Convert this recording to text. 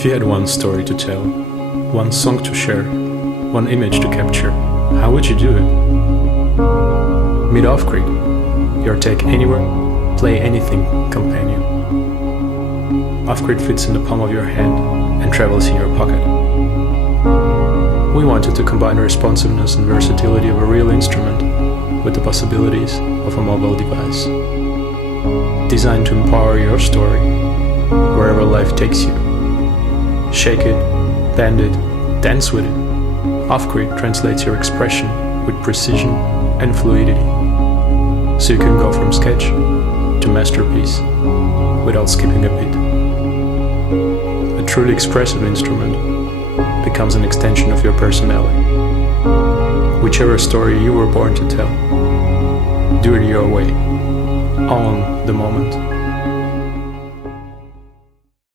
If you had one story to tell, one song to share, one image to capture, how would you do it? Meet Off-Grid, your take anywhere, play anything companion. Off-Grid fits in the palm of your hand and travels in your pocket. We wanted to combine the responsiveness and versatility of a real instrument with the possibilities of a mobile device. Designed to empower your story wherever life takes you. Shake it, bend it, dance with it. Off-Grid translates your expression with precision and fluidity, so you can go from sketch to masterpiece without skipping a beat. A truly expressive instrument becomes an extension of your personality. Whichever story you were born to tell, do it your way, on the moment.